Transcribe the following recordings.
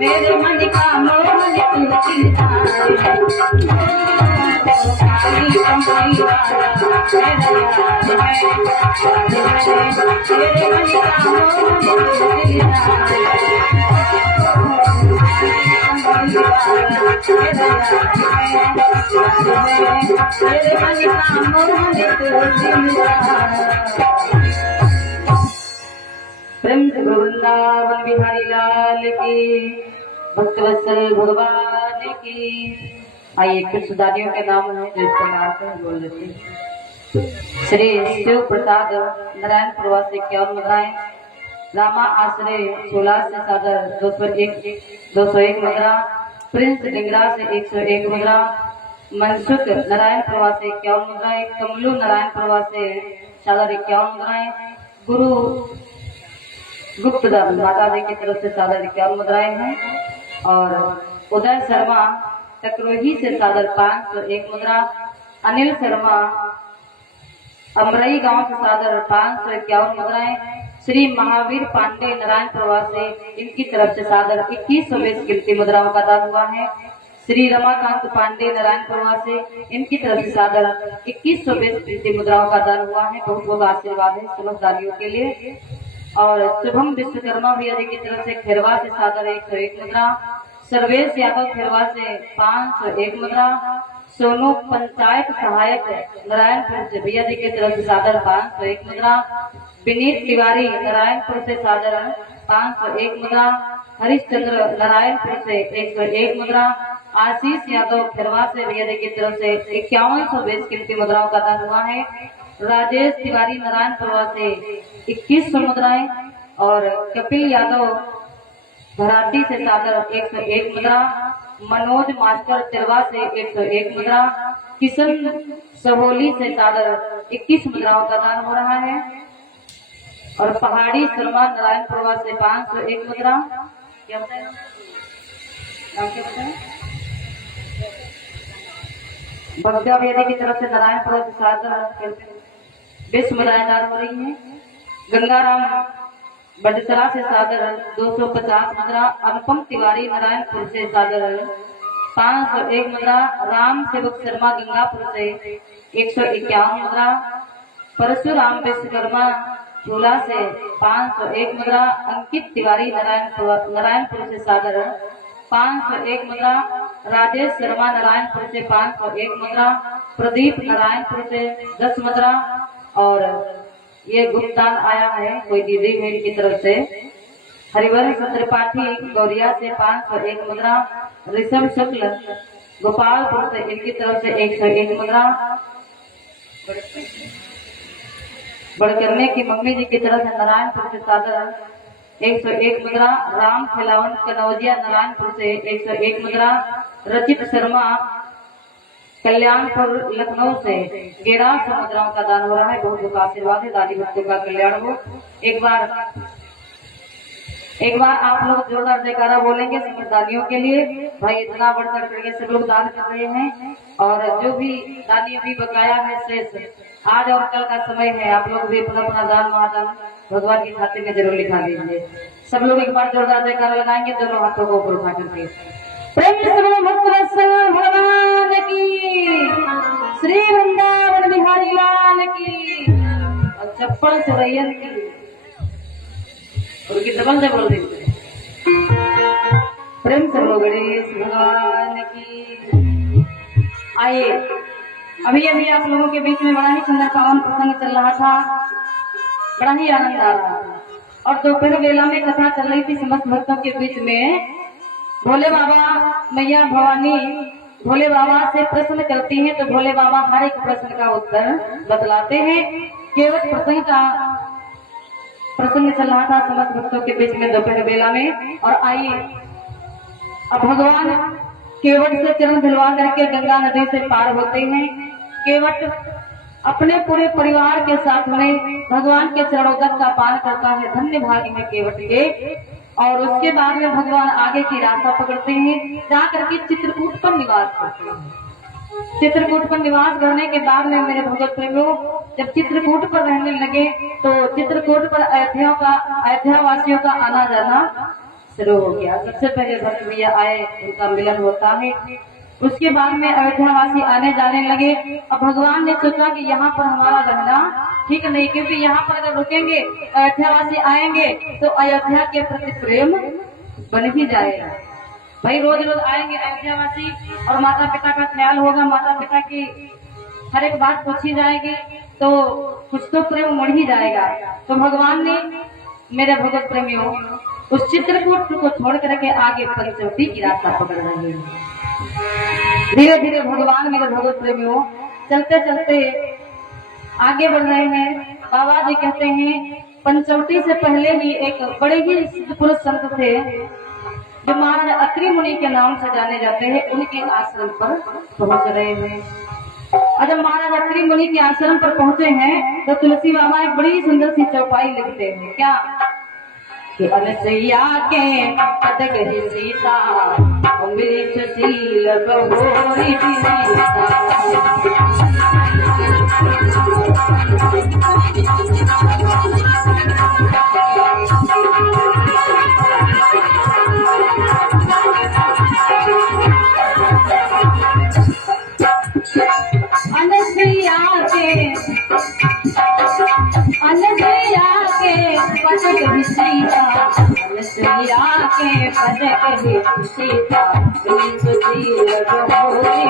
मेरे मन का मोहन प्रेम से वृंदावन बिहारी लाल की, भक्तवत्सल भगवान की। आइए कुछ दादियों के नाम है जो इस प्रकार से बोल देते हैं। श्री शिव प्रसाद नारायण प्रवासी 51 मुद्राएं, रामा आश्रय 16 से सादर 201 मुद्रा, प्रिंस डिंगरा से 101 मुद्रा, मनसुख नारायण प्रवासी 51 मुद्राएं, कमलू नारायण प्रवासी सादर 51 मुद्राएं, गुरु गुप्त माता जी की तरफ से सादर 51 मुद्राएं हैं, और उदय शर्मा टकरोही से सादर 501 मुद्रा, अनिल शर्मा अमरई गांव से सादर 551 मुद्राएं, श्री महावीर पांडे नारायण प्रवासी इनकी तरफ से सादर 2120 कीमती मुद्राओं का दान हुआ है। श्री रमाकांत पांडे नारायण प्रवासी इनकी तरफ से सादर 2120 कीमती मुद्राओं का दान हुआ है। बहुत बहुत आशीर्वाद है समझदारियों के लिए। और शुभम विश्वकर्मा भैया जी की तरफ से खेरवा से सादर 101 मुद्रा, सर्वेश यादव खेरवा से 501 मुद्रा, सोनू पंचायत सहायक नारायणपुर से भैया जी की तरफ से सादर 501 मुद्रा, विनीत तिवारी नारायणपुर से सादर 501 मुद्रा, हरिश्चंद्र नारायणपुर से 101 मुद्रा, आशीष यादव खेरवा से भैया जी की तरफ से 5120 कीमती मुद्राओं का दान हुआ है। राजेश तिवारी नारायणपुर से 2100 मुद्राएं, और कपिल यादव भराटी से सादर 101 मुद्रा, मनोज मास्टर तिरवा से 101 मुद्रा, किशन सहोली से सादर 21 मुद्राओं का दान हो रहा है। और पहाड़ी शर्मा नारायणपुर से 501 मुद्रा। क्या बताया नाम, क्या बताया? भक्तिया वेदी की तरफ से नारायणपुर से सादर 20 मुद्राएं दान हो रही है। गंगाराम बडसरा से सादर 250 मुद्रा, अनुपम तिवारी नारायणपुर से सादर 501 मुद्रा, राम सेवक शर्मा गंगापुर से 151 मुद्रा, परशुराम विश्वकर्मा झूला से 501 मुद्रा, अंकित तिवारी नारायणपुर से सादर 501 मुद्रा, राजेश शर्मा नारायणपुर से 501 मुद्रा, प्रदीप नारायणपुर से 10 मुद्रा। और ये गुप्तान आया है कोई दीदी मेरी की तरफ से। हरिवंश त्रिपाठी गौरिया से 501 मुद्रा, ऋषभ शुक्ल गोपालपुर से इनकी तरफ से 101 मुद्रा, बड़करने की मम्मी जी की तरफ से नारायणपुर से सादर 101 मुद्रा, राम खिलावन कनौजिया नारायणपुर से 101 मुद्रा, रचित शर्मा कल्याणपुर लखनऊ से 1100 मुद्राओं का दान हो रहा है। बहुत बहुत आशीर्वाद है, दादी बच्चों का कल्याण हो। एक बार आप लोग जोरदार जयकारा बोलेंगे समझदारियों के लिए। भाई इतना बढ़कर करके सब लोग दान कर रहे हैं, और जो भी दानी अभी बकाया है शेष आज और कल का समय है, आप लोग भी अपना अपना दान महादान भगवान की खाते में जरूर लिखा दीजिए। सब लोग एक बार जोरदार जयकारा लगाएंगे, दोनों हाथों को ऊपर उठा करके। प्रेम से बोलो भक्तवत्सल भगवान की, श्री वृंदावन बिहारी लाल की, और चप्पल चुरैयन की, उनकी डबल से बोल देते। प्रेम से बोलो गणेश भगवान की। आइए, अभी अभी आप लोगों के बीच में बड़ा ही सुंदर पावन प्रसंग चल रहा था, बड़ा ही आनंद आ रहा था। और दोपहर वेला में कथा चल रही थी समस्त भक्तों के बीच में। भोले बाबा मैया भवानी भोले बाबा से प्रश्न करती हैं, तो भोले बाबा हर एक प्रश्न का उत्तर बतलाते हैं। केवल प्रसंग चल रहा था समस्त भक्तों के बीच में दोपहर वेला में। और आइए, अब भगवान केवट से चरण धुलवा करके गंगा नदी से पार होते हैं। केवट अपने पूरे परिवार के साथ में भगवान के चरणोदक का पान करता है। धन्य भाग्य है केवट के। और उसके बाद में भगवान आगे की रास्ता पकड़ते हैं, जाकर के चित्रकूट पर निवास करते हैं। चित्रकूट पर निवास करने के बाद में मेरे भगवत प्रेमियों, जब चित्रकूट पर रहने लगे तो चित्रकूट पर अयोध्या वासियों का आना जाना शुरू हो गया। सबसे पहले भक्त भैया आए, उनका मिलन होता है। उसके बाद में अयोध्यावासी आने जाने लगे। अब भगवान ने सोचा कि यहाँ पर हमारा रहना ठीक नहीं, क्योंकि यहाँ पर अगर रुकेंगे अयोध्यावासी आएंगे तो अयोध्या के प्रति प्रेम बन ही जाएगा। भाई रोज रोज आएंगे अयोध्यावासी और माता पिता का ख्याल होगा, माता पिता की हर एक बात पूछी जाएगी, तो कुछ तो प्रेम मुड़ ही जाएगा। तो भगवान ने मेरे भगवत प्रेमियों उस चित्रकूट को छोड़ करके आगे पंचवटी की रास्ता पकड़ रहे हैं। धीरे धीरे भगवान मेरे भगवत प्रेमियों चलते चलते आगे बढ़ रहे हैं। बाबा जी कहते हैं पंचवटी से पहले ही एक बड़े ही सिद्ध पुरुष संत थे जो महाराज अत्रि मुनि के नाम से जाने जाते हैं, उनके आश्रम पर पहुंच रहे हैं। और जब महाराज अत्रि मुनि के आश्रम पर पहुंचे हैं तो तुलसी बाबा एक बड़ी सुंदर सी चौपाई लिखते हैं। क्या कि अनसैया के पद गही सीता, अमृत शील बहोरी अनसैया के पद गही सीता, अनसैया के पद गही सीता, अमृत शील बहोरी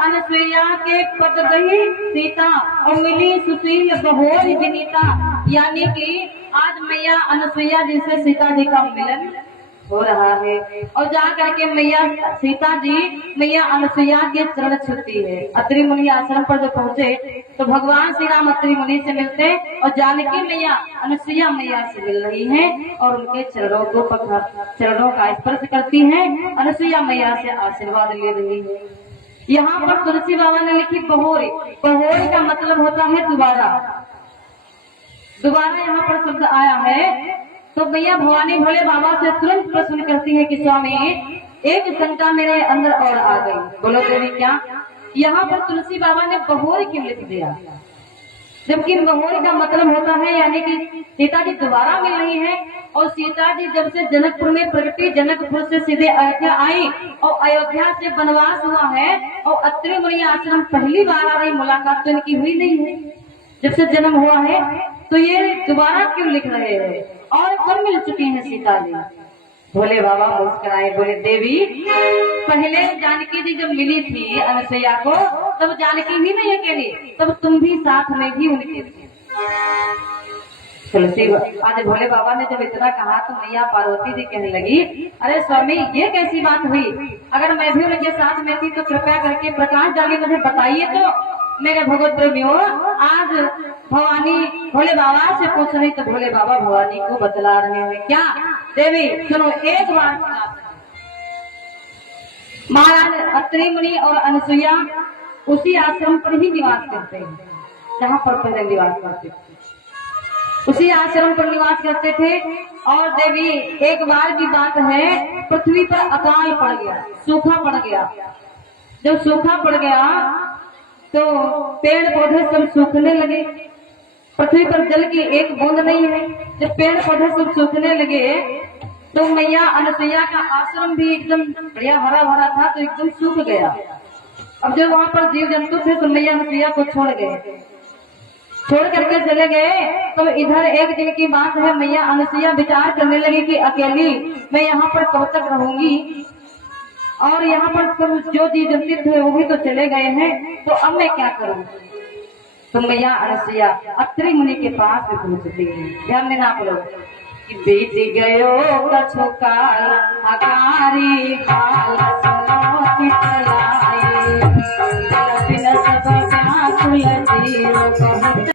अनसुईया के पद गही सीता और मिली सुशील बहोरी विनीता। यानी कि आज मैया अनसुईया जी से सीता जी का मिलन हो रहा है। और जा करके मैया सीता जी मैया अनसुईया के चरण छूती है। अत्रि मुनि आश्रम पर जब पहुंचे तो भगवान श्री राम अत्रि मुनि से मिलते और जानकी मैया अनसुईया मैया से मिल रही हैं और उनके चरणों का स्पर्श करती हैं। अनसुईया मैया से आशीर्वाद ले रही है। यहाँ पर तुलसी बाबा ने लिखी बहोरी। बहोरी का मतलब होता है दोबारा। दोबारा यहाँ पर शब्द आया है। तो मैया भवानी भोले बाबा से तुरंत प्रश्न करती है कि स्वामी एक शंका मेरे अंदर और आ गई। बोलो देवी क्या? यहाँ पर तुलसी बाबा ने बहोरी क्यों लिख दिया, जबकि बहोरी का मतलब होता है यानी कि सीता जी दोबारा मिल रही है। और सीता जी जब से जनकपुर में प्रगति, जनकपुर से सीधे अयोध्या आई और अयोध्या से वनवास हुआ है और अत्रि मुनि आश्रम पहली बार आ रही, मुलाकात तो इनकी हुई नहीं है जब से जन्म हुआ है। तो ये दोबारा क्यों लिख रहे हैं और कब मिल चुकी है सीता जी? भोले बाबा मुस्कुराए, बोले देवी पहले जानकी जी जब मिली थी अनसैया को तब जानकी ही नहीं अकेली, तब तुम भी साथ में भी उनके थे। तुलसी आज भोले बाबा ने जब इतना कहा तो मैया पार्वती जी कहने लगी, अरे स्वामी ये कैसी बात हुई? अगर मैं भी उनके साथ में थी तो कृपया करके प्रकाश डाली मुझे बताइए। तो मेरे भगवत प्रेमियों आज भवानी भोले बाबा से पूछ रही तो भोले बाबा भवानी को बतला रहे हैं। क्या देवी सुनो एक बार। महाराज अत्रि मुनि और अनसुईया उसी आश्रम पर ही निवास करते हैं जहाँ पर पहले निवास करते थे। उसी आश्रम पर निवास करते थे। और देवी एक बार की बात है, पृथ्वी पर अकाल पड़ गया, सूखा पड़ गया। जब सूखा पड़ गया तो पेड़ पौधे सब सूखने लगे, पृथ्वी पर जल की एक बूंद नहीं है। जब पेड़ पौधे सब सूखने लगे तो मैया अनसुईया का आश्रम भी एकदम बढ़िया हरा भरा था, तो एकदम सूख गया। अब जो वहां पर जीव जंतु थे तो मैया अनसुईया को छोड़ गए, छोड़ करके चले गए। तो इधर एक दिन की बात है, मैया अनसुईया विचार करने लगी कि अकेली मैं यहाँ पर कब तक रहूंगी, और यहाँ पर सब जो जीव जंतु थे वो भी तो चले गए हैं, तो अब मैं क्या करूं। तो मैया अनसुईया अत्रि मुनि के पास में पहुंचती है। ध्यान देना आप लोग कि बीत गयो कछु काल अकारी हाल